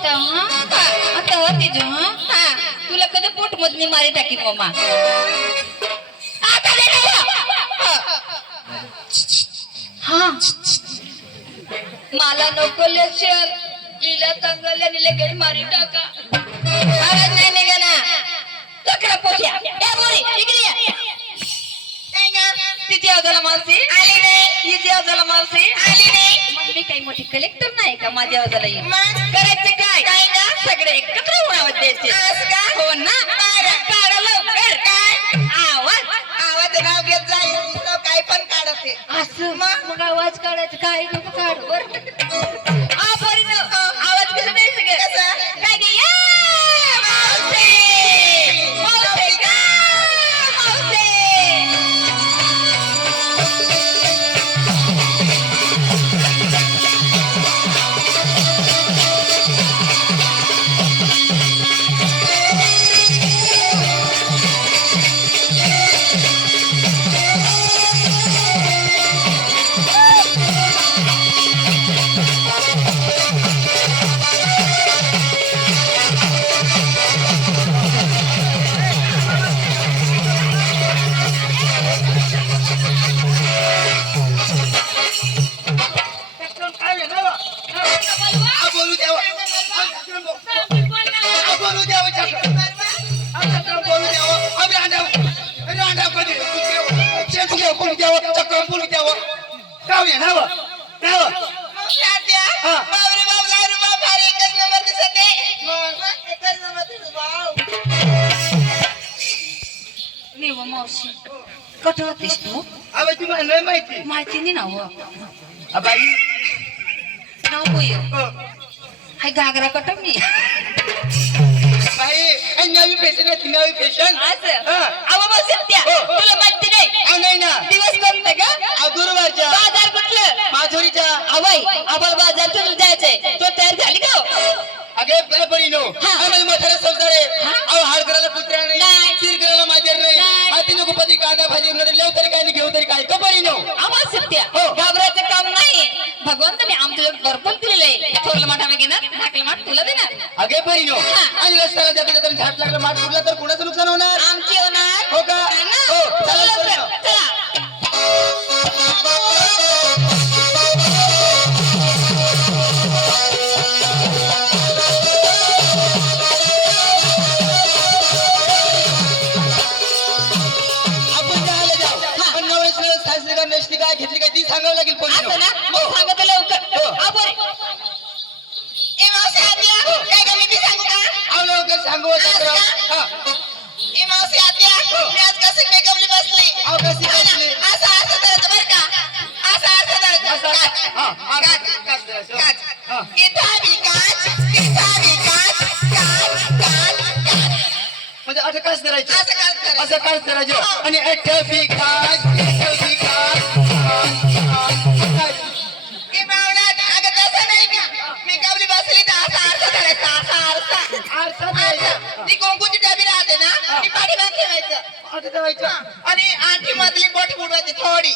आता हा आता होती जो हा तुला कधी पोट मधली मारी टाकी मम्मा आता हा मला नको लेक्चर इला तंगल्याने लगेच मारी टाका आवाज नाही निघाला तक्रा पोट्या ए बोरी इकडे ये तिची आवाजाला मावशी आली नाही हिची आवाजाला मावशी आली नाही मग मी काही मोठी कलेक्टर नाही का माझ्या आवाजाला येईल करायचं काय काय ना सगळे एकत्र आवाज द्यायचे हो ना काढा लवकर काय आवाज आवाज नाव घेत जाईल काय पण काढते असं मग आवाज काढायचं काय नको काढ बर आवाज कसं द्यायचं ग काय गे मावशी मावशी का मावशी कट होतीस तू अबे तुम्हाला नाही माहिती माहिती नाही ना हो अबाई नाव बोय हाय घागरा कट मी बाई आई नवी फॅशन आहे नवी फॅशन असं अहो बस सत्या तुला माहिती नाही नाही ना दिवस कोणते का गुरुवारच्या बाजार कुठलं माधुरीच्या अवय आबा बाजार तुला जायचंय तो तयार झाली का अगे काय परिणो आम्हाला म्हातारा संसार आहे अहो हाड करायला कुत्रा नाही सिर करायला माजर नाही हाती नको पत्री कांदा भाजी उन्हाळ्यात लेव तरी काय नाही घेऊ तरी काय का परिणो आवाज सत्या घाबरायचं काम नाही भगवंताने आमच्या भरपूर दिलेलंय थोरलं माठ आम्ही घेणार ढाकलं माठ तुला देणार अगे परिणो आणि रस्त्याला जाता जाता झाड लागलं माठ फुटला तर कुणाचं नुकसान होणार आमची होणार हो का हो चला चला लवकर चला काय घेतली काय ती सांगावं लागेल असं ना मग सांगतो लवकर आबोरे ए मावशी आत्या काय गं मी बी सांगू का आव लवकर सांगू ए मावशी आत्या मी आज कसं मेकअपली बसली आव कशी बसली असं असं करायचं बरं का असं करायचं काच इथं बी काच तिथं बी काच काच काच म्हणजे असं काच करायचं असं असं काच करायचं आणि एकटं बी काच ती कुंकूची डबी राहते ना ती पाठीमाग ठेवायचं आणि आठी मधली बोट बुडवायची थोडी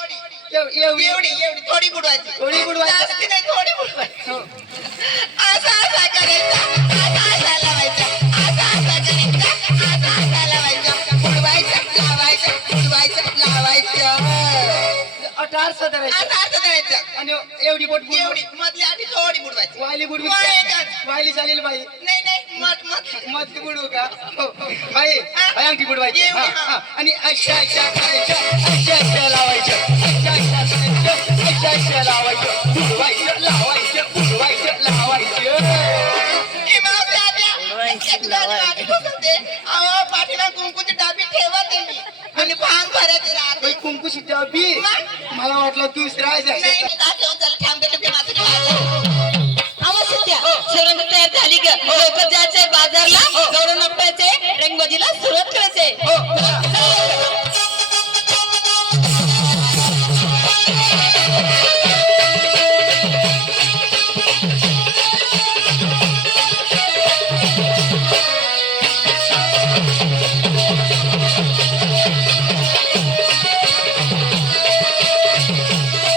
एवढी एवढी थोडी बुडवायची जास्ती नाही थोडी बुडवायची असं असं करायचं असं लावायचं असं करायचं असं लावायचं बुडवायचं लावायचं लावायचं 1800 करायचं आणि एवढी बोट एवढी मधली आठी थोडी बुडवायची वायली बुडवी वायली चालेल बाई नाही नाही मत बुडवू का बाई अंगठी बुडवायची आणि अशा अशा करायचं अशा लावायचं अशा लावायचं बुडवायचं लावायचं बुडवायचं पाठीला कुंकूची डाबी ठेवा तुम्ही आणि भांग भरायचे राहते कुंकूची डबी मला वाटलं दुसरा नाही